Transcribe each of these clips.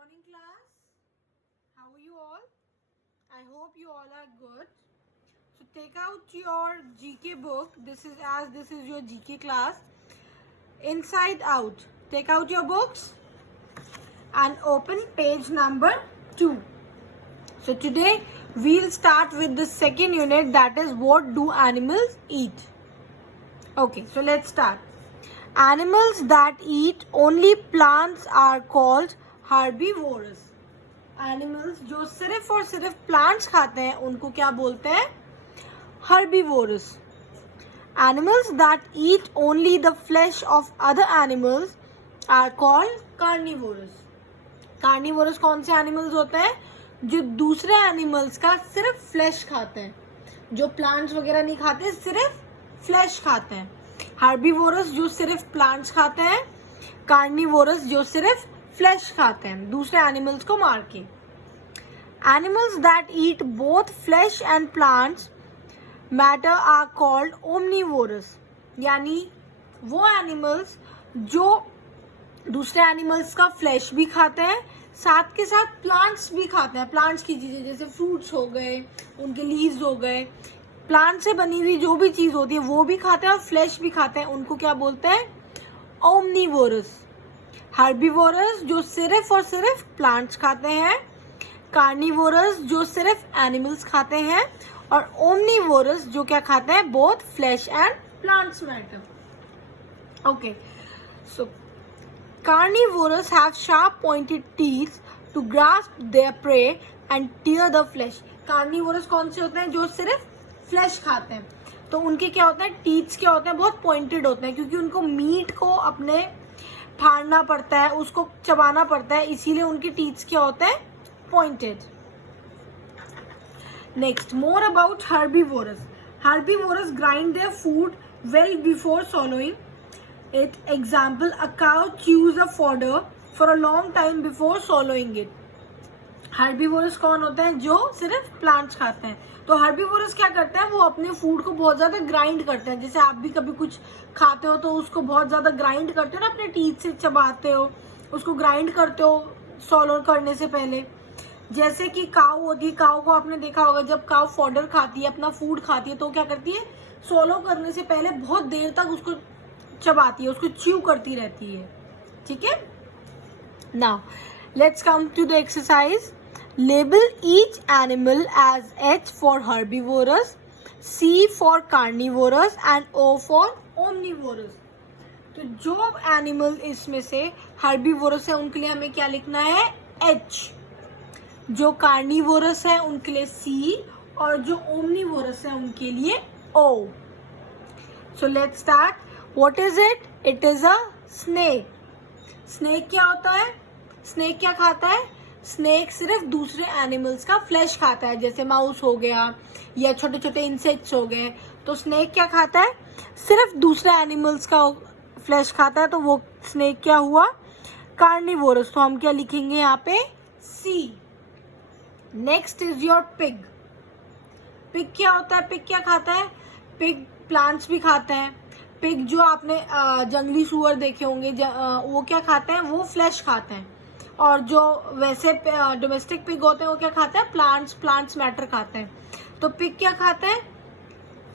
morning, class. How are you all? I hope you all are good. So take out your GK book. This is your GK class. Inside out. Take out your books and open page number 2. So today we'll start with the second unit, that is what do animals eat. Okay, so let's start. Animals that eat only plants are called herbivores. Animals जो सिर्फ और सिर्फ plants खाते हैं उनको क्या बोलते हैं? Herbivores. Animals that eat only the flesh of other animals are called carnivores. Carnivores कौन से एनिमल्स होते हैं? जो दूसरे एनिमल्स का सिर्फ फ्लैश खाते हैं, जो प्लांट्स वगैरह नहीं खाते, सिर्फ फ्लैश खाते हैं. हार्बीवोरस जो सिर्फ प्लांट्स खाते हैं, कार्निवोरस जो सिर्फ फ्लैश खाते हैं दूसरे एनिमल्स को मार के. Animals that eat both flesh and plants matter are called omnivorous. यानी वो एनिमल्स जो दूसरे एनिमल्स का फ्लैश भी खाते हैं, साथ के साथ प्लांट्स भी खाते हैं. प्लांट्स की चीजें जैसे फ्रूट्स हो गए, उनके लीव्स हो गए, प्लांट से बनी हुई जो भी चीज होती है वो भी खाते हैं और फ्लैश भी खाते हैं. उनको क्या बोलते हैं? ओमनीवोरस. हार्बीवोरस जो सिर्फ और सिर्फ प्लांट्स खाते हैं, कार्निवोरस जो सिर्फ एनिमल्स खाते हैं, और ओमनीवोरस जो क्या खाते हैं? Both flesh and plants matter. Okay, so carnivores have sharp pointed teeth to grasp their prey and tear the flesh. carnivores कौन से होते हैं? जो सिर्फ फ्लैश खाते हैं. तो उनके क्या होते हैं? टीथ्स क्या होते हैं? बहुत पॉइंटेड होते हैं, क्योंकि उनको मीट को अपने फाड़ना पड़ता है, उसको चबाना पड़ता है, इसीलिए उनके टीथ्स क्या होते हैं? Pointed. Next, more about herbivores. Herbivores grind their food well before swallowing it. Example, a cow chews a fodder for a long time before swallowing it. Herbivores कौन होते हैं? जो सिर्फ प्लांट्स खाते हैं. तो herbivores क्या करते हैं? वो अपने फूड को बहुत ज्यादा ग्राइंड करते हैं. जैसे आप भी कभी कुछ खाते हो तो उसको बहुत ज्यादा ग्राइंड करते हो ना, अपने टीथ से चबाते हो, उसको ग्राइंड करते हो सॉलो करने से पहले. जैसे कि काऊ होती है, काऊ को आपने देखा होगा, जब काऊ फॉडर खाती है, अपना फूड खाती है, तो क्या करती है? सॉलो करने से पहले बहुत देर तक उसको चबाती है, उसको च्यू करती रहती है. ठीक है. Now let's come to the exercise. Label each animal as H for herbivores, C for carnivorous and O for omnivorous. तो जो एनिमल इसमें से herbivores है उनके लिए हमें क्या लिखना है? H. जो carnivorous है उनके लिए C, और जो omnivorous है उनके लिए O. So let's start. What is it? It is a snake. Snake क्या होता है? Snake क्या खाता है? Snake सिर्फ दूसरे एनिमल्स का फ्लैश खाता है, जैसे माउस हो गया या छोटे छोटे इंसेक्ट्स हो गए. तो स्नेक क्या खाता है? सिर्फ दूसरे एनिमल्स का फ्लैश खाता है. तो वो स्नेक क्या हुआ? कार्निवोरस. तो हम क्या लिखेंगे यहाँ पे? C. Next is your pig. Pig क्या होता है? पिग क्या खाता है? पिग प्लांट्स भी खाता है. पिग जो आपने जंगली सुअर देखे होंगे, वो क्या खाते हैं? वो फ्लैश खाते हैं. और जो वैसे डोमेस्टिक पिग होते हैं वो क्या खाते हैं? प्लांट्स मैटर खाते हैं. तो पिग क्या खाते हैं?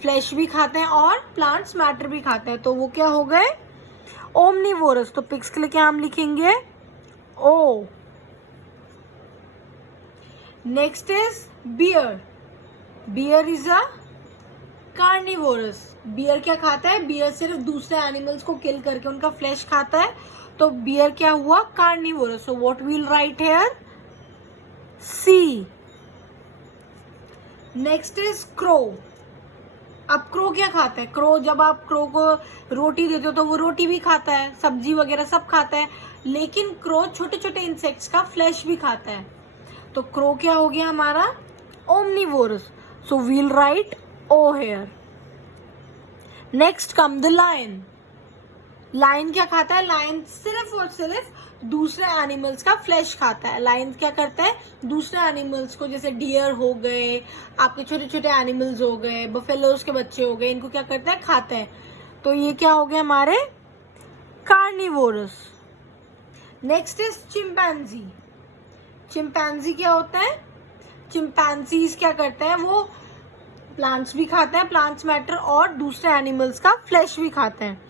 फ्लैश भी खाते हैं और प्लांट्स मैटर भी खाते हैं. तो वो क्या हो गए? ओमनीवोरस. तो पिग्स के लिए क्या हम लिखेंगे? O. Next is bear. Bear is a carnivorous. Bear क्या खाता है? बियर सिर्फ दूसरे एनिमल्स को किल करके उनका फ्लैश खाता है. तो बियर क्या हुआ? Carnivorous. So what will write here? C. Next is crow. अब क्रो क्या खाता है? क्रो, जब आप क्रो को रोटी देते हो तो वो रोटी भी खाता है, सब्जी वगैरह सब खाता है, लेकिन क्रो छोटे छोटे इंसेक्ट्स का फ्लैश भी खाता है. तो क्रो क्या हो गया हमारा? Omnivorous. So we'll write O here. Next come the lion. Lion क्या खाता है? लायन सिर्फ और सिर्फ दूसरे एनिमल्स का फ्लैश खाता है. लायन क्या करता है? दूसरे एनिमल्स को, जैसे डियर हो गए, आपके छोटे छोटे एनिमल्स हो गए, बफेलोज के बच्चे हो गए, इनको क्या करता है? खाता है. तो ये क्या हो गया हमारे? Carnivorous. Next is chimpanzee. Chimpanzee क्या होता है? चिंपैंजीज क्या करते हैं? वो प्लांट्स भी खाते हैं, प्लांट्स मैटर, और दूसरे एनिमल्स का फ्लैश भी खाते हैं.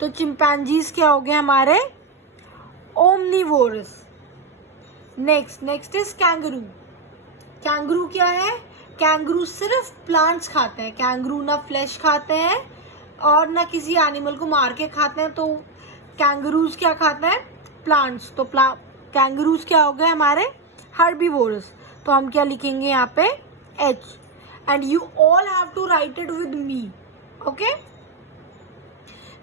तो चिंपैंजीज क्या हो गए हमारे? Omnivorous. Next is kangaroo. Kangaroo क्या है? कैंगरू सिर्फ प्लांट्स खाते हैं. कैंगरू ना फ्लैश खाते हैं और ना किसी एनिमल को मार के खाते हैं. तो कैंगरूज क्या खाते हैं? प्लांट्स. तो कैंगरूज क्या हो गए हमारे? हर्बीवोरस. तो हम क्या लिखेंगे यहाँ पे? H. And you all have to write it with me. Okay.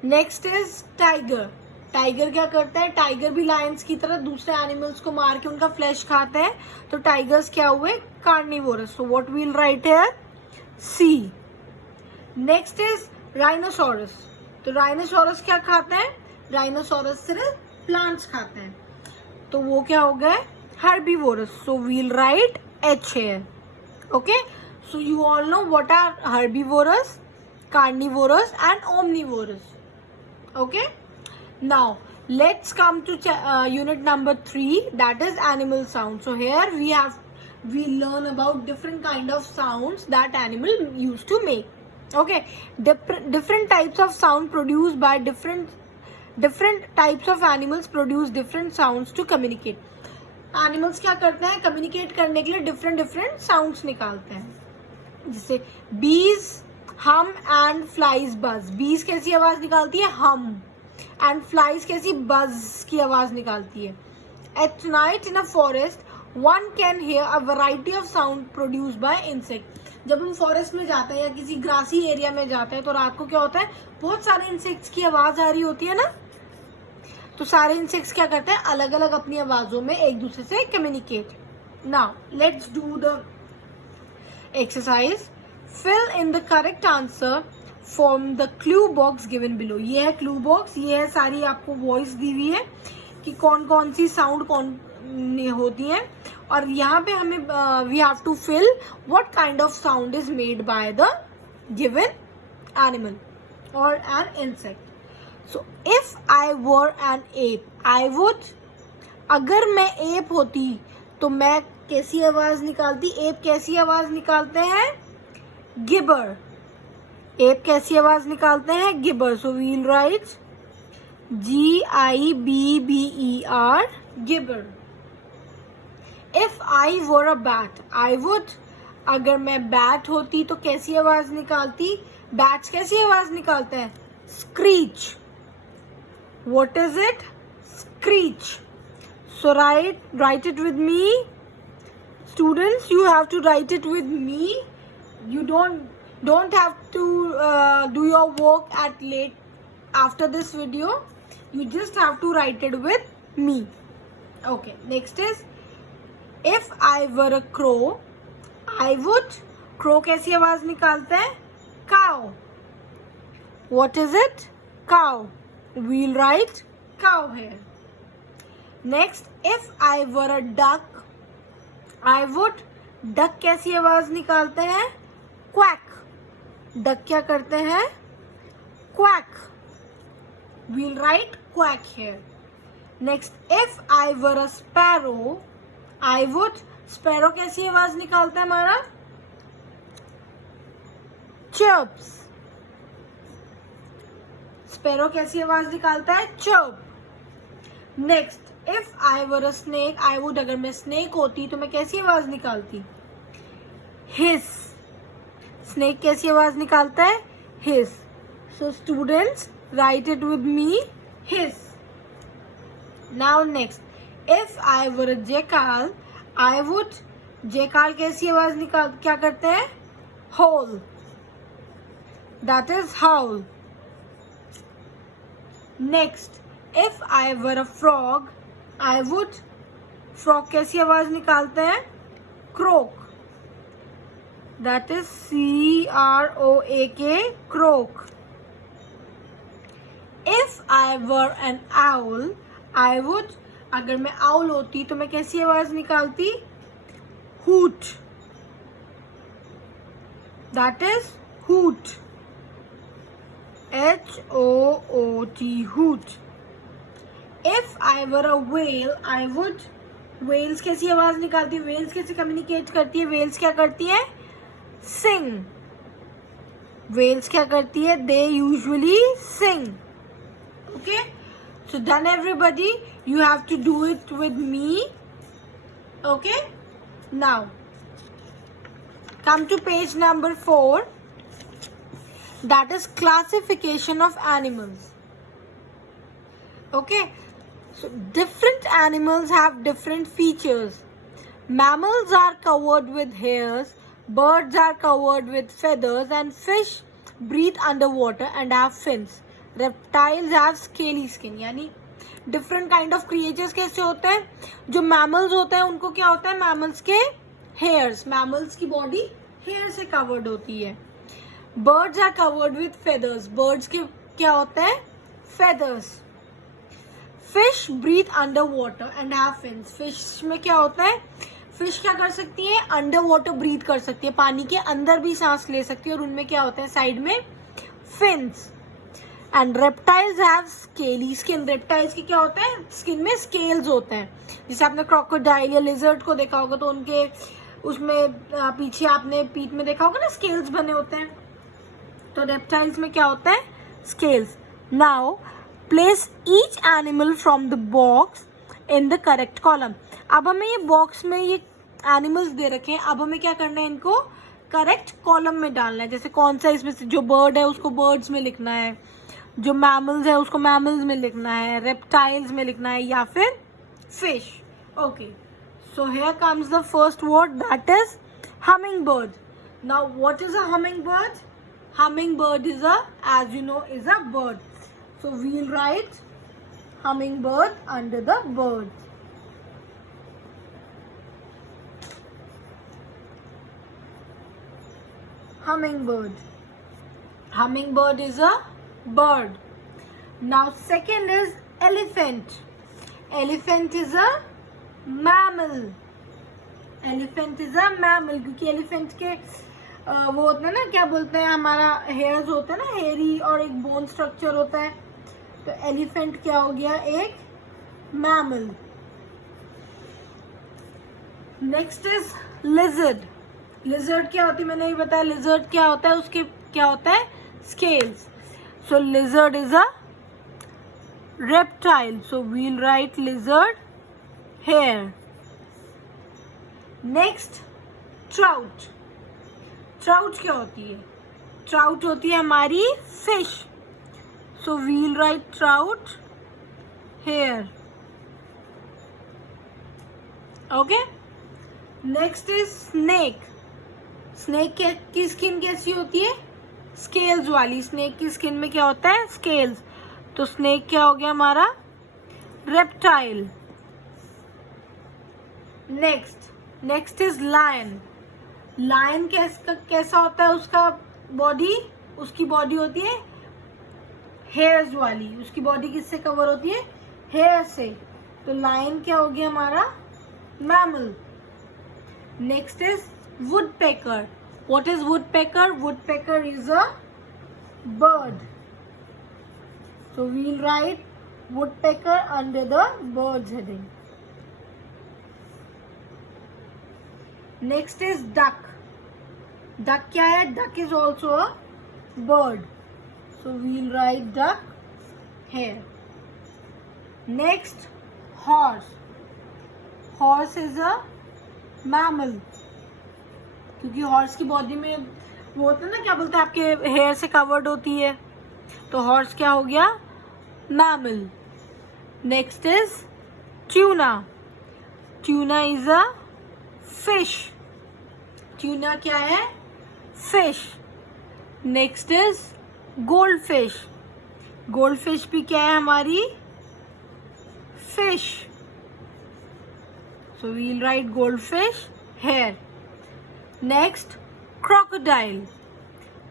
Next is tiger. Tiger क्या करता है? टाइगर भी लायंस की तरह दूसरे एनिमल्स को मार के उनका फ्लैश खाते हैं. तो टाइगर्स क्या हुए? Carnivorous. So what we'll write here? C. Next is rhinoceros. तो राइनोसोरस क्या खाते हैं? राइनोसोरस सिर्फ प्लांट्स खाते हैं. तो वो क्या हो गए? Herbivorous. So we'll write H here. Okay. So you all know what are herbivorous, carnivorous and omnivorous. Okay, now let's come to unit number 3, that is animal sound. So here we learn about different kind of sounds that animal used to make. Okay, different types of sound produced by different types of animals produce different sounds to communicate. Animals क्या करते हैं? communicate करने के लिए different sounds निकालते हैं. जैसे bees hum and flies buzz. bees कैसी आवाज निकालती है? hum. and flies कैसी? buzz की आवाज निकालती है. at night in a forest one can hear a variety of sound produced by insect. जब हम फॉरेस्ट में जाते हैं या किसी ग्रासी एरिया में जाते हैं तो रात को क्या होता है? बहुत सारे इंसेक्ट्स की आवाज आ रही होती है ना. तो सारे इंसेक्ट्स क्या करते हैं? अलग अलग अपनी आवाजों में एक दूसरे से communicate. Now let's do the exercise. Fill in the correct answer from the clue box given below. ये है clue box. ये है सारी आपको वॉइस दी हुई है कि कौन कौन सी साउंड कौन होती है. और यहाँ पे हमें we have to fill what kind of sound is made by the given animal or an insect. So if I were an ape, I would. अगर मैं ape होती तो मैं कैसी आवाज निकालती? ape कैसी आवाज निकालते हैं? गिबर. एप कैसी आवाज निकालते हैं? Gibber. So we'll write GIBBER, gibber. If I were a bat, I would. अगर मैं बैट होती तो कैसी आवाज निकालती? बैट्स कैसी आवाज निकालते हैं? Screech. What is it? Screech. So write it with me. Students, you have to write it with me. You don't have to do your work at late after this video. You just have to write it with me. Okay, next is if I were a crow, I would. Crow कैसी आवाज निकालते हैं? Cow. What is it? Cow. We'll write cow here. Next, if I were a duck, I would. Duck कैसी आवाज निकालते हैं? Quack. Duck क्या करते हैं? Quack. We'll write quack here. Next, if I were a sparrow, I would. Sparrow कैसी आवाज निकालता है हमारा? चर्प्स. स्पैरो कैसी आवाज निकालता है? Chirp. Next, if I were a snake, I would. अगर मैं स्नेक होती तो मैं कैसी आवाज निकालती? हिस. स्नेक कैसी आवाज निकालता है? Hiss. So students, write it with me. Hiss. Now next, if I were a jackal, I would. Jackal कैसी आवाज निकाल क्या करते हैं? Howl. That is howl. Next, if I were a frog, I would. Frog कैसी आवाज निकालते हैं? Croak. That is CROAK, croak. If I were an owl, I would. अगर मैं owl होती तो मैं कैसी आवाज निकालती? Hoot. That is hoot. HOOT, hoot. If I were a whale, I would. Whales कैसी आवाज निकालती है, वेल्स कैसे कम्युनिकेट करती है, वेल्स क्या करती है, सिंग। वेल्स क्या करती है, they usually sing. Okay, so done everybody, you have to do it with me. Okay, now come to page number 4, that is classification of animals. Okay, so different animals have different features. Mammals are covered with hairs, birds are covered with feathers, and fish breathe underwater and have fins. Reptiles have scaly skin. यानी different kind of creatures कैसे होते हैं, जो mammals होते हैं उनको क्या होता है, mammals के hairs, mammals की body hair से covered होती है. Birds are covered with feathers, birds के क्या होता है, feathers. Fish breathe underwater and have fins. Fish में क्या होता है, fish क्या कर सकती है, underwater breathe कर सकती है, पानी के अंदर भी सांस ले सकती है, और उनमें क्या होता है, साइड में fins. And reptiles have scaly skin. Reptiles की क्या होता है, स्किन में scales होते हैं. जैसे आपने crocodile या lizard को देखा होगा तो उनके उसमें पीछे आपने पीठ में देखा होगा ना, scales बने होते हैं. तो reptiles में क्या होता है, scales. Now place each animal from the box in the correct column. अब हमें ये बॉक्स में ये एनिमल्स दे रखे हैं, अब हमें क्या करना है, इनको करेक्ट कॉलम में डालना है. जैसे कौन सा इसमें से, जो बर्ड है उसको बर्ड्स में लिखना है, जो मैमल्स है उसको मैमल्स में लिखना है, रेप्टाइल्स में लिखना है, या फिर fish. Okay, so here comes the first word, that is humming bird. Now what is a humming bird? Humming bird is a, as you know, is a bird. So we'll write hummingbird under the bird. Hummingbird. Hummingbird is a bird. Now second is elephant. Elephant is a mammal. Elephant is a mammal क्योंकि elephant के वो होता है ना, क्या बोलते हैं, हमारा हेयर्स होता है ना, हेयरी, और एक बोन स्ट्रक्चर होता है. तो एलिफेंट क्या हो गया, एक mammal. Next is lizard. Lizard क्या होती है, मैंने ये बताया. लिजर्ड क्या होता है, उसके क्या होता है, scales. So lizard is a reptile. So we'll write lizard here. Next trout. Trout क्या होती है, ट्राउट होती है हमारी fish. So we'll write trout here. Okay. Next is snake. Snake की स्किन कैसी होती है, स्केल्स वाली. स्नेक की स्किन में क्या होता है, स्केल्स. तो स्नेक क्या हो गया हमारा, reptile. Next is lion. Lion कैसा होता है, उसका बॉडी, उसकी बॉडी होती है हेयर्स वाली. उसकी बॉडी किससे कवर होती है, हेयर से. तो लायन क्या हो गया हमारा, mammal. Next is woodpecker. What is woodpecker? Woodpecker is a bird. So we'll write woodpecker under the birds heading. Next is duck. Duck क्या है, duck is also a bird. So we'll write duck here. Next, horse. Horse is a mammal. क्योंकि horse की body में वो होता है ना, क्या बोलते हैं, आपके हेयर से कवर्ड होती है. तो horse क्या हो गया, mammal. Next is tuna. Tuna is a fish. Tuna क्या है, fish. Next is gold fish. Gold fish भी क्या है हमारी, fish. So we'll write gold fish here. Next crocodile.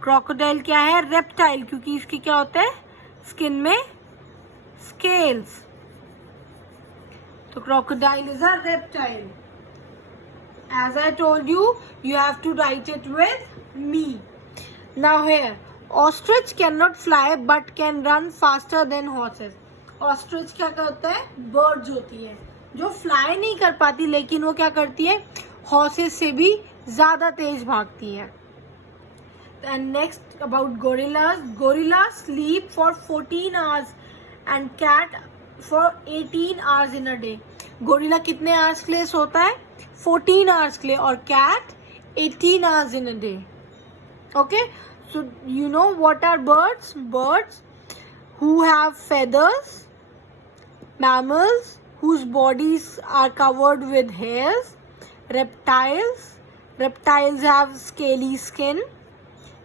Crocodile क्या है, रेप्टाइल, क्योंकि इसकी क्या होता है, स्किन में स्केल्स. तो crocodile is a reptile. As I told you, you have to write it with me. Now here, ostrich can not fly but can run faster than horses. Ostrich क्या करता है, बर्ड्स होती है जो fly नहीं कर पाती लेकिन वो क्या करती है, हॉर्सेस से भी ज्यादा तेज भागती है. And next about gorillas. Gorillas sleep for 14 hours and cat for 18 hours in a day. Gorilla कितने आवर्स के लिए सोता है? 14 आवर्स के लिए. और cat 18 hours in a day. Okay, so you know what are birds? Birds who have feathers, mammals whose bodies are covered with hairs, reptiles have scaly skin,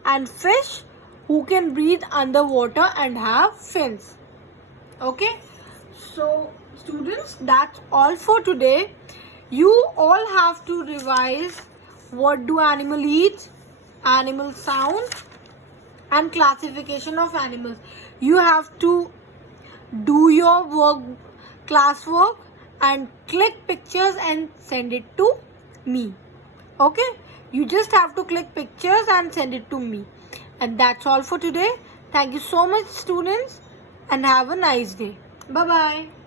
and fish who can breathe underwater and have fins. Okay, so students, that's all for today. You all have to revise what do animal eat, animal sound, and classification of animals. You have to do your work, classwork, and click pictures and send it to me. Okay, you just have to click pictures and send it to me. And that's all for today. Thank you so much, students, and have a nice day. Bye bye.